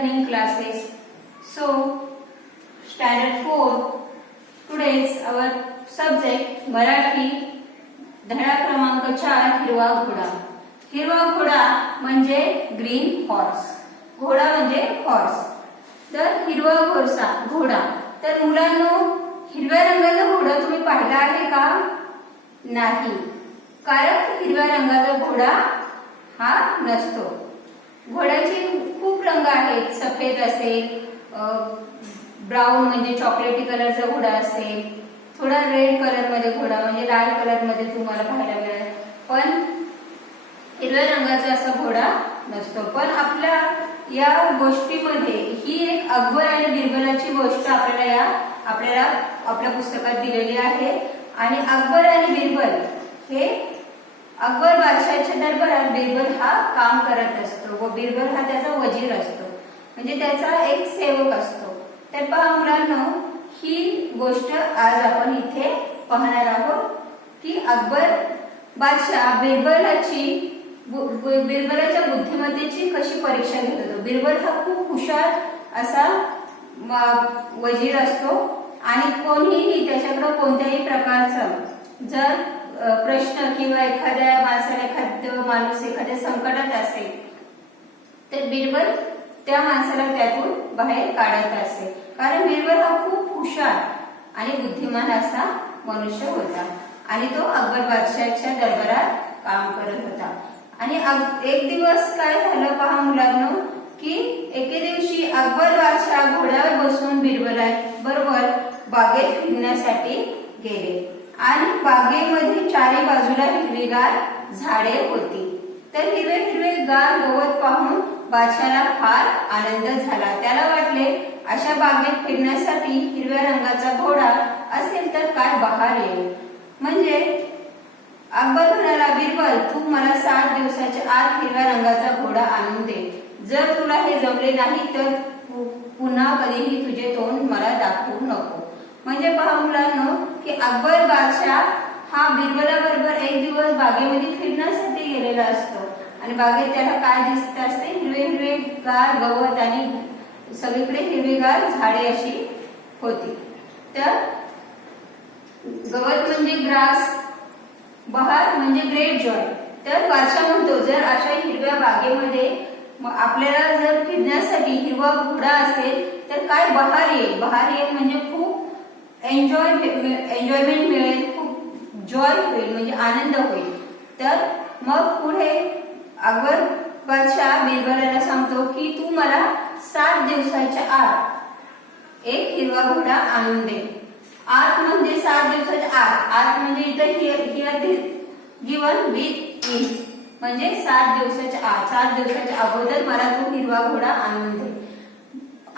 learning classes. So, Standard 4. Today's our subject Marathi धडा क्रमांक 4 हिरवा घोडा. हिरवा घोडा म्हणजे ग्रीन हॉर्स. घोडा म्हणजे हॉर्स. तर हिरवा घोडा. तर मुलांनो, हिरव्या रंगाचा घोडा तुम्ही पाहिला आहे का? नाही, कारण हिरव्या रंगाचा घोडा हा नसतो. घोड्याचे खूप रंग आहेत. सफेद असेल, ब्राऊन म्हणजे चॉकलेटी कलरचा घोडा असेल, थोडा रेड कलर मध्ये घोडा म्हणजे लाल कलर मध्ये तुम्हाला पाहायला मिळेल. पण हिरव्या रंगाचा असा घोडा नसतो. पण आपल्या या गोष्टीमध्ये ही एक अकबर आणि बिरबलाची गोष्ट आपल्याला आपल्या पुस्तकात दिलेली आहे. आणि अकबर आणि बिरबल हे अकबर बादशाहच्या दरबारात बिरबल हा काम करत असतो व बिरबल हा त्याचा वजीर असतो, म्हणजे त्याचा एक सेवक असतो. तर पहा मुलांनो, ही गोष्ट आज आपण इथे पाहणार आहोत की अकबर बादशाह बिरबलाच्या बुद्धिमत्तेची कशी परीक्षा घेत होतो. बिरबल हा खूप हुशार असा वजीर असतो आणि कोणीही त्याच्याकडे कोणत्याही प्रकारचं जर प्रश्न किंवा एखाद्या माणूस एखाद्या संकटात असेल तर बिरबल त्या माणसाला त्यातून बाहेर काढत असे. कारण बिरबल हा खूप हुशार आणि बुद्धिमान असा मनुष्य होता आणि तो अकबर बादशाहच्या दरबारात काम करत होता. आणि एक दिवस काय झालं पहा मुलांनो, की एके दिवशी अकबर बादशाह घोड्यावर बसून बिरबलाबरोबर बागेत फिरण्यासाठी गेले आणि बागेमध्ये चारी बाजूला हिरवीगार झाडे होती. तर हिरवे गार गवत पाहून बादशाहला फार आनंद झाला. त्याला वाटले, अशा बागेत फिरण्यासाठी हिरव्या रंगाचा घोडा असेल तर काय बहार येईल. म्हणजे अकबर म्हणाला, बिरबल, तू मला 7 दिवसाच्या आत हिरव्या रंगाचा घोडा आणून दे. जर तुला हे जमले नाही तर पुन्हा कधीही तुझे तोंड मला दाखवू नको. म्हणजे पहा मुलांनो, की अकबर बादशाह हा बिरबलाबरोबर एक दिवस बागेमध्ये फिरण्यासाठी गेलेला असतो आणि बागेत त्याला काय दिसत असते, हिरवे गार गवत आणि सगळीकडे हिरवीगार झाडे अशी होती. तर गवत म्हणजे ग्रास, बहार म्हणजे ग्रेट जॉय. तर बादशाह म्हणतो, जर अशा हिरव्या बागेमध्ये आपल्याला जर फिरण्यासाठी हिरवा घोडा असेल तर काय बहार येईल. बहार येईल म्हणजे खूप एन्जॉयमेंट मिळेल, खूप जॉय होईल म्हणजे आनंद होईल. तर मग पुढे अकबर बादशाह बिरबलाला सांगतो की तू मला 7 दिवसाच्या आत एक हिरवा घोडा आणून दे. आत म्हणजे 7 दिवसाच्या आत म्हणजे इथे गिवन विथ इन म्हणजे 7 दिवसाच्या आत, 7 दिवसाच्या अगोदर मला तू हिरवा घोडा आणून दे.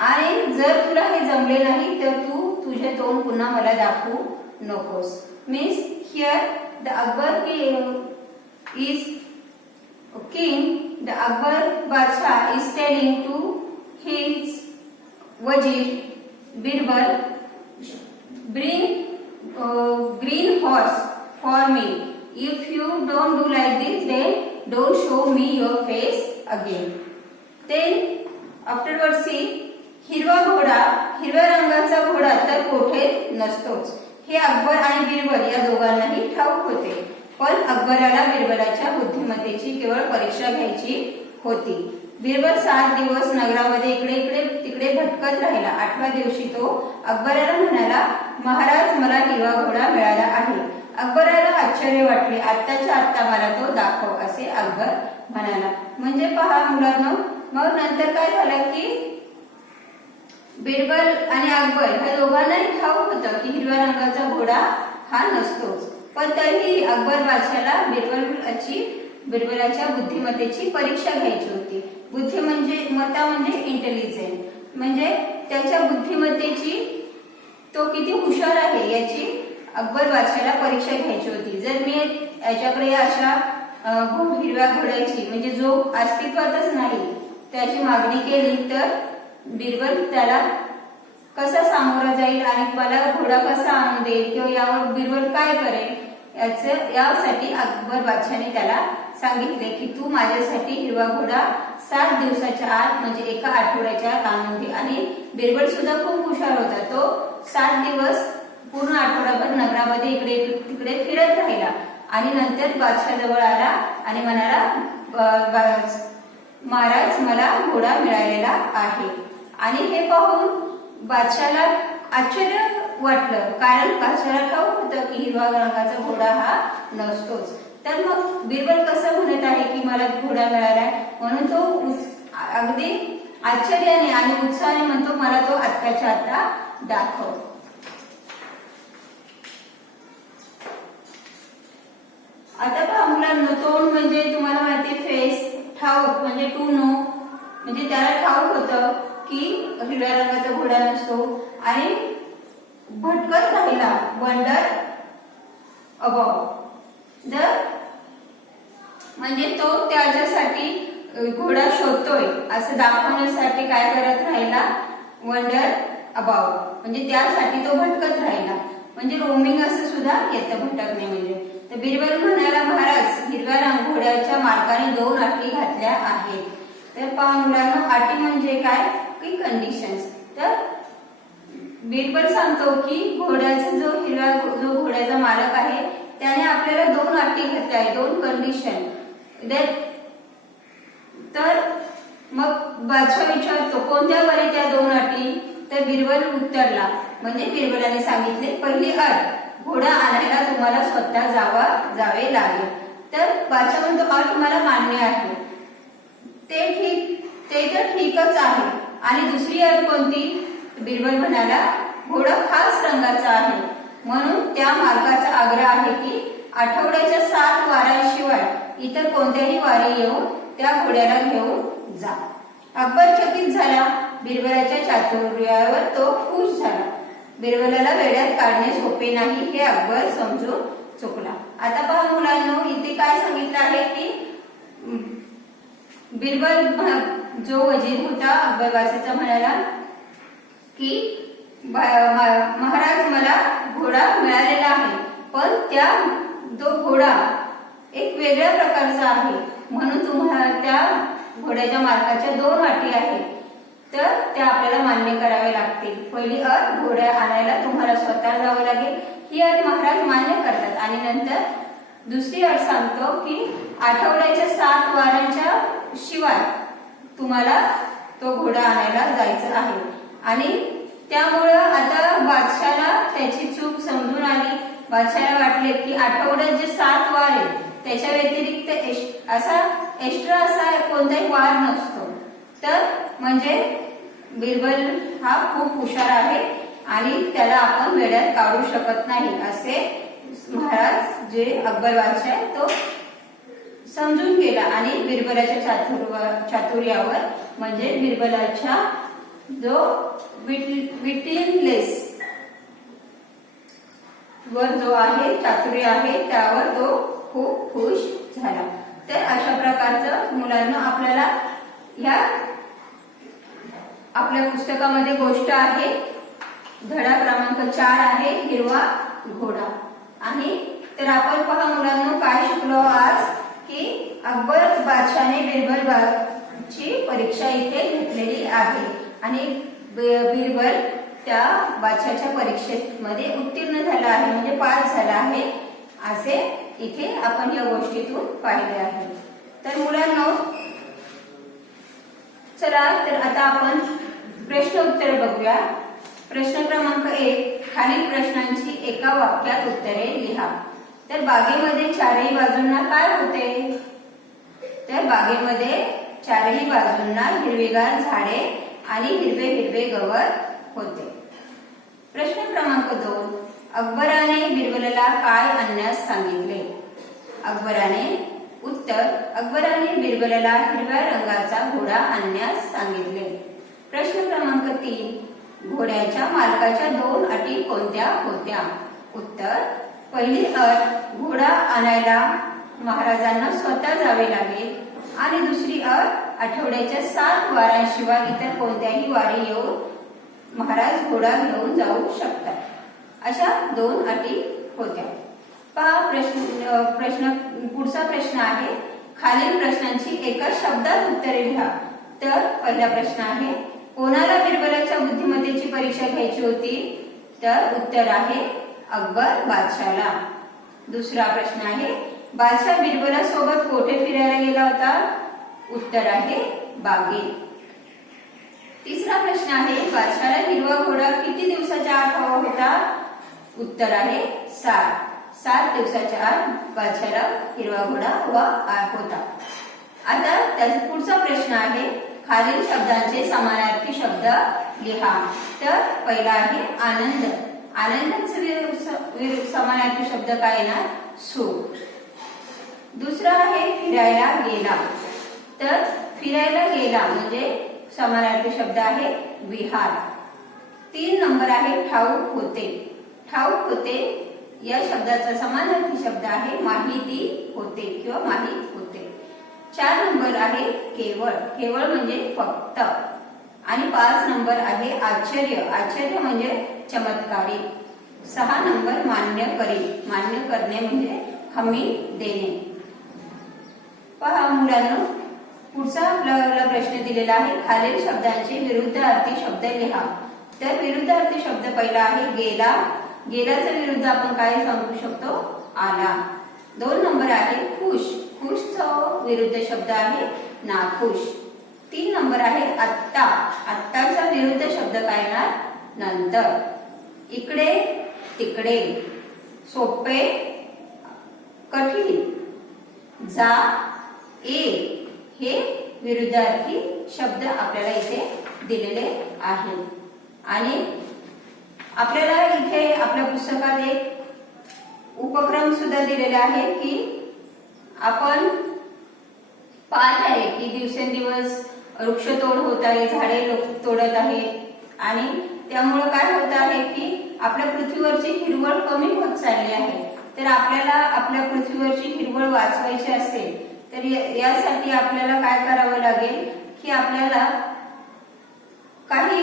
आणि जर तुला हे जमले नाही तर तू तुझे तोंड पुन्हा मला दाखवू नकोस. Means here the Akbar is king, the Akbar Badshah is telling to his wazir Birbal, bring green horse for me. If you don't do like this, then don't show me your face again. Then afterwards see, हिरव्या रंगाचा घोडा तर कोठे नसतोच हे अकबर आणि बिरबल या दोघांनाही ठाऊक होते. पण अकबराला बिरबलाच्या बुद्धिमत्तेची केवळ परीक्षा घ्यायची होती. बिरबल 7 दिवस नगरामध्ये इकडे तिकडे भटकत राहिला. 8व्या दिवशी तो अकबराला म्हणाला, महाराज, मला हिरवा घोडा मिळाला आहे. अकबराला आश्चर्य वाटले. आत्ताच्या आत्ता मला तो दाखव, असे अकबर म्हणाला. म्हणजे पहा मुलांनो, मग नंतर काय झालं की बिरबल आणि अकबर ह्या दोघांनाही ठाऊक होतं की हिरव्या रंगाचा घोडा हा नसतोच. पण तरीही अकबर बादशाहला बिरबलाच्या बुद्धिमत्तेची परीक्षा घ्यायची होती. बुद्धिमत्ता म्हणजे इंटेलिजन्स, म्हणजे त्याच्या बुद्धिमत्तेची, तो किती हुशार आहे याची अकबर बादशाहला परीक्षा घ्यायची होती. जर मी याच्याकडे अशा हिरव्या घोड्याची म्हणजे जो अस्तित्वातच नाही त्याची मागणी केली तर बिरबल त्याला कसा सामोरा जाईल आणि मला घोडा कसा आणून देईल किंवा यावर बिरबल काय करेल यासाठी अकबर बादशाहने त्याला सांगितले की तू माझ्यासाठी हिरवा घोडा 7 दिवसाच्या आत म्हणजे एका आठवड्याच्या आत आणून दे. आणि बिरबल सुद्धा खूप हुशार होता. तो 7 दिवस पूर्ण आठवडाभर नगरामध्ये इकडे तिकडे फिरत राहिला आणि नंतर बादशाह जवळ आला आणि म्हणाला, महाराज मला घोडा मिळालेला आहे. आणि हे पाहून बादशाला आश्चर्य वाटलं, कारण बादशाला ठाऊक होतं की हिरवा रंगाचा घोडा हा नसतोच. तर मग बिरबल कसं म्हणत आहे की मला घोडा मिळालाय, म्हणून तो अगदी आश्चर्याने आणि उत्साहाने म्हणतो, मला तो आत्ताच्या आता दाखव. आता पहा मुलांना, तोंड म्हणजे तुम्हाला माहिती, फेस, ठाऊक म्हणजे टू नो, म्हणजे त्याला ठाऊक होतं की हिरव्या रंगाचा घोडा नसतो. आणि भटकत राहिला, वंडर अबाउट द, म्हणजे तो त्याच्यासाठी घोडा शोधतोय असं दाखवण्यासाठी काय करत राहिला, वंडर अबाउट, म्हणजे त्यासाठी तो भटकत राहिला. म्हणजे रोमिंग असं सुद्धा येतं भटकणे म्हणजे. तर बिरबल म्हणाला, महाराज हिरव्या घोड्याच्या मालकाने 2 अटी घातल्या आहेत. तर पहा मुलांना, अटी म्हणजे काय की कंडिशन्स. तर बिरबल सांगतो की घोड्याचा जो घोड्याचा मालक आहे त्याने आपल्याला 2 अटी घातल्या आहेत, 2 कंडिशन. तर मग बादशाह विचारतो, कोणत्या बरे त्या 2 अटी. तर बिरबल उत्तरला, म्हणजे बिरबलाने सांगितले, पहिली अट, घोडा आणायला तुम्हाला स्वतः जावे लागेल. तर बादशाह म्हणतो, अट मला मान्य आहे, ते तर ठीकच आहे. आणि दुसरी अट कोणती. बिरबल म्हणाला, घोडा खास रंगाचा आहे, म्हणून त्या मालकाचा आग्रह आहे की आठवड्याच्या 7 वारांशिवाय इतर कोणत्याही वारी येऊन त्या घोड्याला घेऊन जा. अकबर चकित झाला, बिरबलाच्या चातुर्यावर तो खुश झाला. बिरबलाला वेड्यात काढणे सोपे नाही हे अकबर समजून चुकला. आता पहा मुलांनो, इथे काय सांगितलं आहे की बिरबल जो वजीर होता अकबर बादशाचा म्हणाला की महाराज मला घोडा मिळालेला आहे, पण तो घोडा एक वेगळ्या प्रकारचा आहे, म्हणून तुम्हाला त्या घोड्याच्या मालकाच्या 2 अटी आहेत. तर त्या आपल्याला मान्य करावे लागतील. पहिली अट, घोड्या आणायला तुम्हाला स्वतः जावं लागेल. ही अट महाराज मान्य करतात. आणि नंतर दुसरी अट सांगतो की आठवड्याच्या 7 वारांच्या शिवाय तुम्हाला तो घोडा आणायला जायचं आहे. आणि त्यामुळं आता बादशाला त्याची चूक समजून आली. बादशाला वाटले की आठवड्यात जे 7 वार आहेत त्याच्या व्यतिरिक्त एक्स्ट्रा असा कोणताही वार नसतो. तर म्हणजे बिरबल हा खूप हुशार आहे आणि त्याला आपण वेड्यात काढू शकत नाही असे महाराज जे अकबर बादशाह तो समजून गेला. आणि बिरबलाच्या चातुर्यावर म्हणजे बिरबलाच्या जो विटिनलेस वर जो आहे चातुर्य आहे त्यावर तो खूप खुश झाला. तर अशा प्रकारचं मुलांना आपल्याला ह्या आपल्या पुस्तकामध्ये गोष्ट आहे. धडा क्रमांक 4 आहे, हिरवा घोडा. आणि तर आपण पहा मुलांना काय शिकलो आज की अकबर बादशाने बिरबलची परीक्षा इथे घेतलेली आहे आणि बिरबल त्या बादशाच्या परीक्षेमध्ये उत्तीर्ण झाला आहे, म्हणजे पास झाला आहे असे इथे आपण या गोष्टीतून पाहिले आहे. तर मुलांना चला तर आता आपण प्रश्न उत्तर बघूया. प्रश्न क्रमांक 1, खालील प्रश्नांची एका वाक्यात उत्तरे लिहा. तर बागेमध्ये चारही बाजूंना काय होते. तर बागेमध्ये चारही बाजूंना हिरवीगार झाडे आणि हिरवे हिरवे गवत होते. प्रश्न क्रमांक 2, अकबराने बिरबलाला काय आणण्यास सांगितले. अकबराने बिरबलाला हिरव्या रंगाचा घोडा आणण्यास सांगितले. प्रश्न क्रमांक 3, घोड्याच्या मालकाच्या 2 अटी कोणत्या होत्या. उत्तर, पहिली अट, घोडा आणायला महाराजांना स्वतः जावे लागेल. आणि दुसरी अट, आठवड्याच्या 7 वारांशिवाय इतर कोणत्याही वारी येऊन महाराज घोडा घेऊन जाऊ शकतात. अशा 2 अटी होत्या. पहा पुढचा प्रश्न आहे, खालील प्रश्नांची एका शब्दात उत्तरे लिहा. तर पहिला प्रश्न आहे, कोणाला बिरबलाच्या बुद्धिमत्तेची परीक्षा घ्यायची होती? तर उत्तर आहे अकबर बादशाहला. दुसरा प्रश्न आहे, बादशाह बिरबला सोबत कोठे फिरायला गेला होता? उत्तर आहे बागेत. तिसरा प्रश्न आहे, बादशाहला हिरवा घोडा किती दिवसाच्या आत हवा होता? उत्तर आहे 7 दिवसाच्या आत बादशाहला हिरवा घोडा हवा होता. आता त्याचा पुढचा प्रश्न आहे, खालील शब्दांचे समानार्थी शब्द लिहा. तर पहिला आहे आनंद. आनंदाचे समानार्थी शब्द काय येणार? सुख. दुसरा आहे फिरायला गेला. तर फिरायला गेला म्हणजे समानार्थी शब्द आहे विहार. 3 नंबर आहे ठाऊक होते. ठाऊक होते या शब्दाचा समानार्थी शब्द आहे माहिती होते किंवा माहित होते. 4 नंबर आहे केवळ. केवळ म्हणजे फक्त. आणि 5 नंबर आहे आश्चर्य. आश्चर्य म्हणजे चमत्कारिक. 6 नंबर मान्य करे. मान्य करणे म्हणजे हमी देणे. पहा मुलांनो, पुढचा आपल्याला प्रश्न दिलेला आहे, खालील शब्दांचे विरुद्धार्थी शब्द लिहा. तर विरुद्धार्थी शब्द पहिला आहे गेला. गेल्याचा विरुद्ध आपण काय सांगू शकतो? आला. 2 नंबर आहे खुश. खुशचा विरुद्ध शब्द आहे नाखुश. 3 नंबर आहे आत्ता. आत्ताचा विरुद्ध शब्द काय येणार? नंतर. इकडे तिकडे. सोपे कठीण. जा ये हे विरुद्धार्थी शब्द आपल्याला इथे दिलेले आहेत. आणि आपल्याला इथे आपल्या पुस्तकात एक उपक्रम सुद्धा दिलेला आहे की आपण पाहत आहे की दिवसेंदिवस वृक्षतोड होत आहे, झाडे लोक तोडत आहेत आणि त्यामुळे काय होत आहे की आपल्या पृथ्वीवरची हिरवळ कमी होत चालली आहे. तर आपल्याला आपल्या पृथ्वीवरची हिरवळ वाचवायची असेल तर यासाठी आपल्याला काय करावं लागेल की आपल्याला काही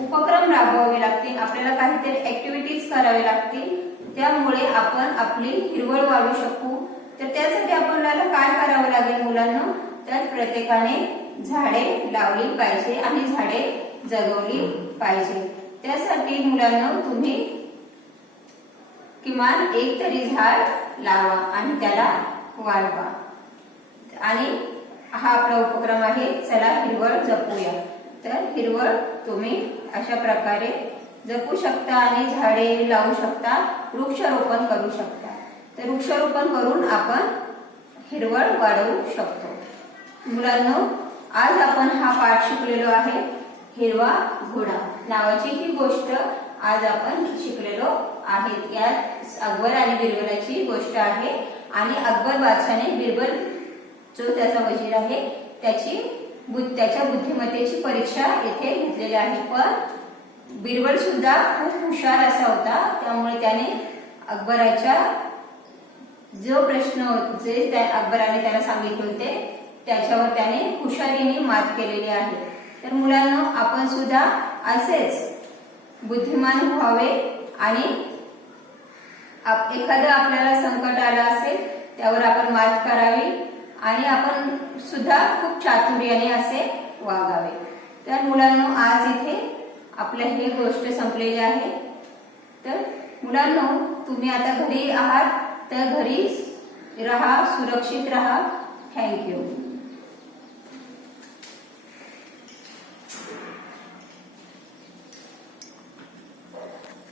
उपक्रम राबवावे लागतील. आपल्याला काहीतरी ऍक्टिव्हिटीज करावे लागतील. त्यामुळे आपण आपली हिरवळ वाढवू शकू. तर त्यासाठी आपल्याला काय करावं लागेल मुलांना? तर प्रत्येकाने झाडे लावली पाहिजे आणि झाडे जगवली पाहिजे. त्यासाठी मुलांना तुम्ही किमान एक तरी झाड लावा आणि त्याला वाढवा. आणि हा आपला उपक्रम आहे, चला हिरवळ जपूया. तर हिरवळ तुम्ही अशा प्रकारे जपू शकता आणि झाडे लावू शकता, वृक्षारोपण करू शकता. तर वृक्षारोपण करून आपण हिरवळ वाढवू शकतो. मुलांनो, आज आपण हा पाठ शिकलेलो आहे, हिरवा घोडा नावाची ही गोष्ट आज आपण शिकलेलो आहे. यात अकबर आणि बिरबलाची गोष्ट आहे आणि अकबर बादशाहने बिरबल जो त्याचा वजीर आहे त्याच्या बुद्धिमत्तेची परीक्षा येथे घेतलेली आहे. पण बिरबल सुद्धा खूप हुशार असा होता. त्यामुळे त्याने अकबराच्या जो प्रश्न जे अकबराने त्याला सांगितले होते त्याच्यावर त्याने हुशारीने मात केलेली आहे. तर मुलांना आपण सुद्धा असेच बुद्धिमान व्हावे आणि एखादं आपल्याला संकट आलं असेल त्यावर आपण मात करावी आणि आपण सुद्धा खूप चातुर्याने असे वागावे. तर मुलांनो, आज इथे आपल्या ही गोष्ट संपलेली आहे. तर मुलांनो, तुम्ही आता घरी आहात तर घरी राहा, सुरक्षित राहा. थँक्यू.